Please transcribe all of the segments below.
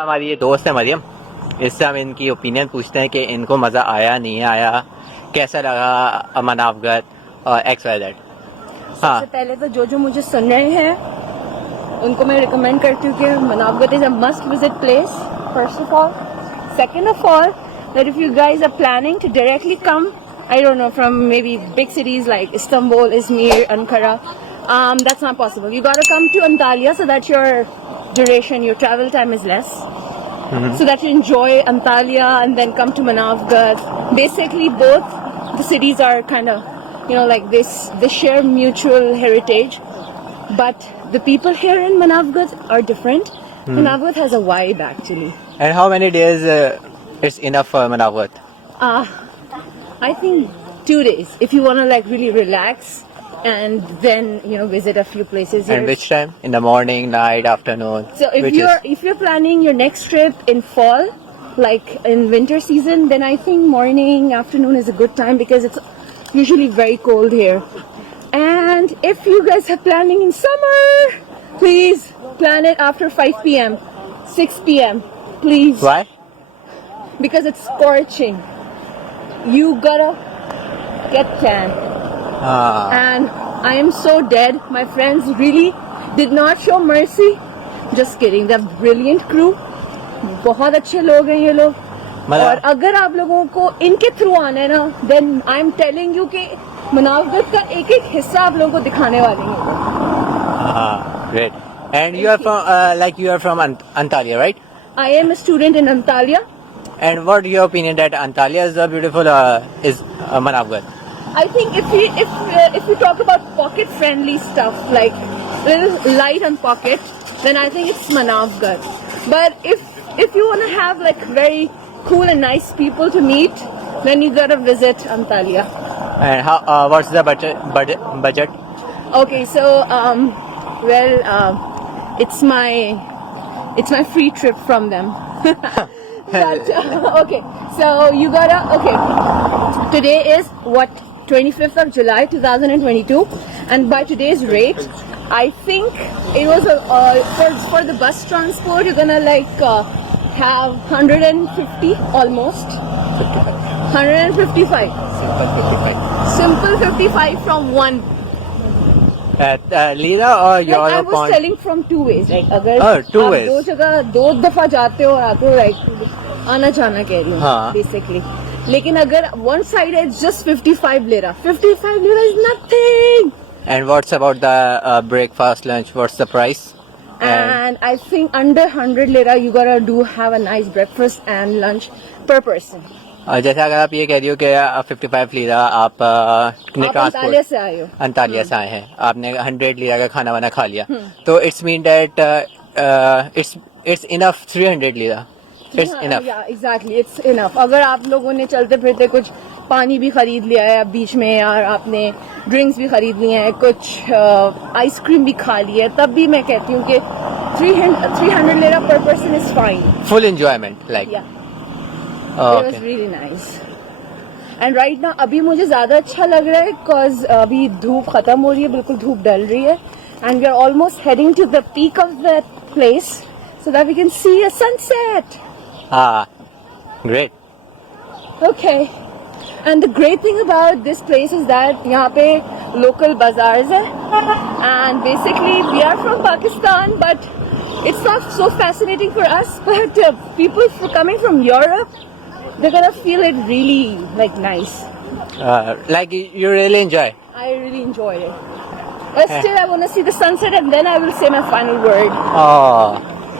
हमारी ये दोस्त है मरियम, इससे हम इनकी ओपिनियन पूछते हैं कि इनको मज़ा आया नहीं आया, कैसा लगा मनावगढ़ और एक्स वाई जेड। हाँ, सबसे पहले तो जो मुझे सुन रहे हैं उनको मैं रिकमेंड करती हूँ कि Manavgat is a must visit place first of all. Second of all, that if you guys are planning to directly come, I don't know, from maybe big cities like Istanbul, Izmir, Ankara, that's not possible. You gotta come to Antalya so that your duration, your travel time is less. So that you enjoy Antalya and then come to Manavgarh. Basically, both the cities are kind of, like this. They share mutual heritage, but the people here in Manavgarh are different. Manavgarh has a vibe actually. and how many days it's enough for Manavgढ़? I think 2 days if you want to like really relax and then visit a few places here. And which time? In the morning, night, afternoon? So if you're planning your next trip in fall, like in winter season, then I think morning, afternoon is a good time because it's usually very cold here. And if you guys are planning in summer, please plan it after 5 p.m., 6 p.m. Please. Why? Because it's scorching. You gotta get tan. And I am so dead. My friends really did not show mercy. Just kidding. They're brilliant crew. बहुत अच्छे लोग हैं ये लोग. और अगर आप लोगों को इनके थ्रू आना है ना, then I'm telling you कि मनावगढ़ का एक एक हिस्सा आप लोगों को दिखाने वाले हैं. Great. And you are from Antalya, right? I am a student in Antalya. And what your opinion that Antalya is beautiful is Manavgढ़? I think if we talk about pocket friendly stuff like little light on pocket, then I think it's Manavgarh. But if you want to have like very cool and nice people to meet, then you gotta visit Antalya. And how? What's the budget? Okay, so it's my free trip from them. But, okay, so you gotta, today is 25th of July 2022, and by today's rate, I think it was for the bus transport you're gonna have 150 almost. 155. Simple 55 from one. Lira or your I was telling from two ways. Like अगर two आप ways. दो जगह दो दफा जाते हो और आते हो like आना जाना कह रही हूँ basically. लेकिन अगर one side is just 55 lira. 55 lira is nothing. And what's about the breakfast, lunch? What's the price? And I think under 100 lira you gotta have a nice breakfast and lunch per person. जैसे अगर आप ये कह रही हो कि 55 lira आप Antalya से आए हो. अंतालिया से आए हैं, आपने 100 लीरा का खाना वाना खा लिया, तो it's mean that it's enough 300 lira. It's enough. या एग्जैक्टली इट्स इनफ. अगर आप लोगों ने चलते फिरते कुछ पानी भी खरीद लिया है बीच में, और आपने ड्रिंक्स भी खरीद लिए हैं, कुछ आइसक्रीम भी खा ली है, तब भी मैं कहती हूँ कि 300 lira per person is fine. Full enjoyment, like. Yeah. It was really nice. And right now अभी मुझे ज्यादा अच्छा लग रहा है because अभी धूप खत्म हो रही है, बिल्कुल धूप डल रही है, and we are almost heading to the peak of that place so that we can see a sunset. Great. Okay. And the great thing about this place is that यहाँ पे local bazaars है, and basically we are from Pakistan, but it's not so fascinating for us, but people coming from Europe, they're gonna feel it really like nice. Like you really enjoy. I really enjoy it. But still I want to see the sunset and then I will say my final word.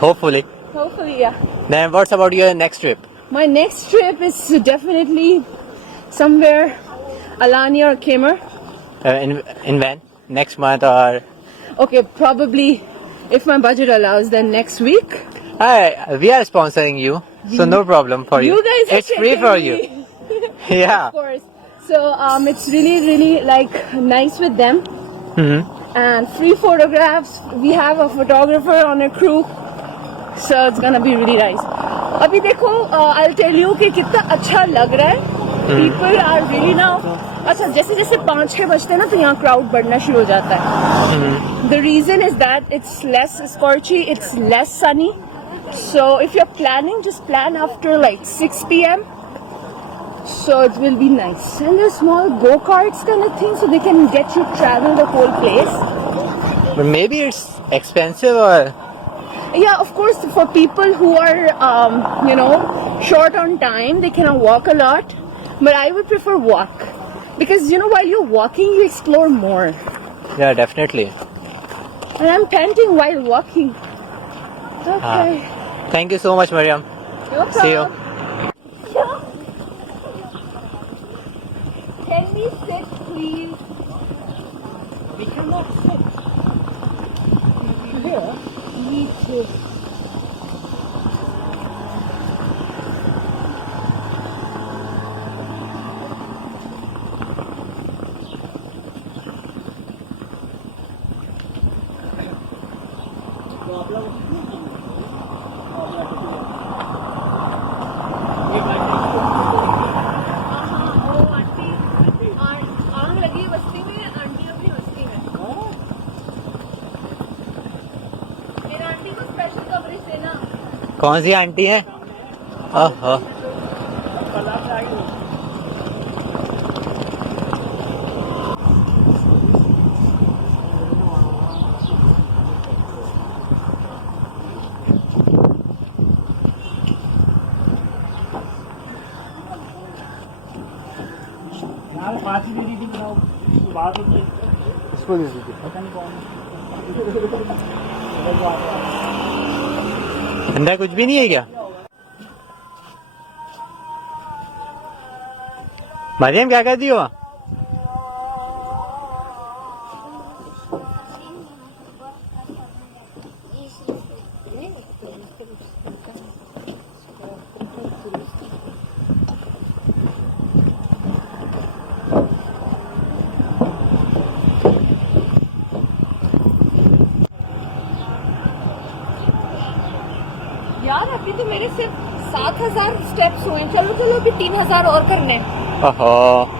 Hopefully. Hopefully, yeah. Then what's about your next trip? My next trip is definitely somewhere Alanya or Khmer. In when? Next month or? Okay, probably if my budget allows, then next week. We are sponsoring you, so no problem for you. You guys are it's free for you. Yeah. Of course. So it's really like nice with them. And free photographs. We have a photographer on a crew, so it's gonna be really nice. अभी देखो, I'll tell you कि कितना अच्छा लग रहा है. People are really now. अच्छा, जैसे जैसे 5-6 बजते हैं ना, तो यहाँ क्राउड बढ़ना शुरू हो जाता है. The reason is that it's less scorchy, it's less sunny, So if you're planning, just plan after like 6 p.m. So it will be nice. And there's small go-karts kind of thing, so they can get you travel the whole place. But maybe it's expensive or... Yeah, of course, for people who are, short on time, they cannot walk a lot. But I would prefer walk. Because, while you're walking, you explore more. Yeah, definitely. And I'm panting while walking. Okay. Thank you so much, Mariam. No problem. See you. Can we sit, please? We cannot sit. Here? Me too. कौन सी aunty है? ओहो। यार 5 ही दे दी बनाओ, बात होती है इसको दे दीजिए, पता नहीं कौन अंदर कुछ भी नहीं है क्या? मरियम क्या कर दी हो? यार अभी तो मेरे सिर्फ 7,000 स्टेप्स हुए। चलो चलो अभी 3,000 और करने हैं। ओहो।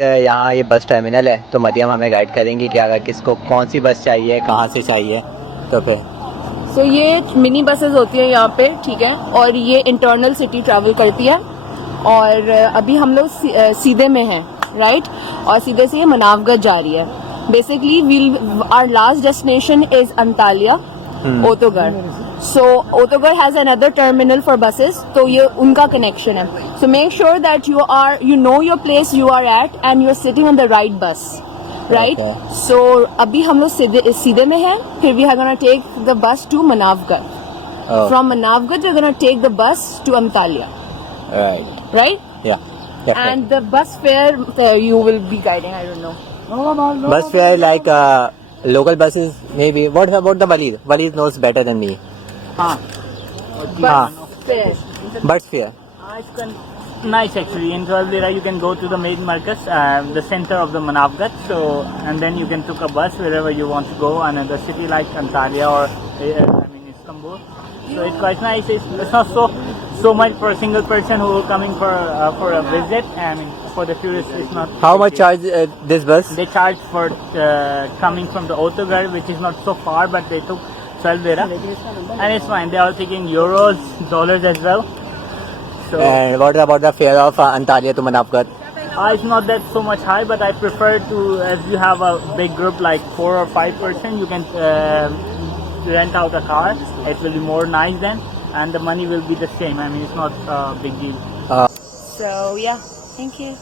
यहाँ ये बस टर्मिनल है, तो मरियम हमें गाइड करेंगी कि अगर किसको कौन सी बस चाहिए, कहाँ से चाहिए, तो फिर सो ये मिनी बसेस होती है यहाँ पे, ठीक है, और ये इंटरनल सिटी ट्रैवल करती है। और अभी हम लोग सीधे में हैं, राइट, और सीधे से ये मनावगढ़ जा रही है। Basically our last destination is Antalya, Otogar. So Otogar has another terminal for buses, तो ये उनका कनेक्शन है। So make sure that you know your place you are at and you are sitting on the right bus, right? Okay. So अभी हम लोग सीधे में हैं, फिर we are gonna take the bus to Manavgarh. Oh. From Manavgarh we're gonna take the bus to Antalya, right? Yeah, definitely. And the bus fare you will be guiding, I don't know. Bus fare like local buses maybe. What about the Walid? Walid knows better than me. हाँ Bus fare. Bus fare. it's nice actually. In Twelvera you can go to the main markets, the center of the Manavgat, so and then you can take a bus wherever you want to go, another city like Antalya or Istanbul. So it's quite nice. It's not so much for a single person who coming for a visit. I mean, for the tourists, it's not. How much charge this bus? They charge for coming from the Autogar, which is not so far, but they took 12 lira, and it's fine. They are taking euros, dollars as well. So And what about the fare of Antalya to Manavgat? it's not that so much high, but I prefer to, as you have a big group like 4 or 5 person, you can rent out a car. It will be more nice then, and the money will be the same. I mean, it's not a big deal. So yeah, thank you.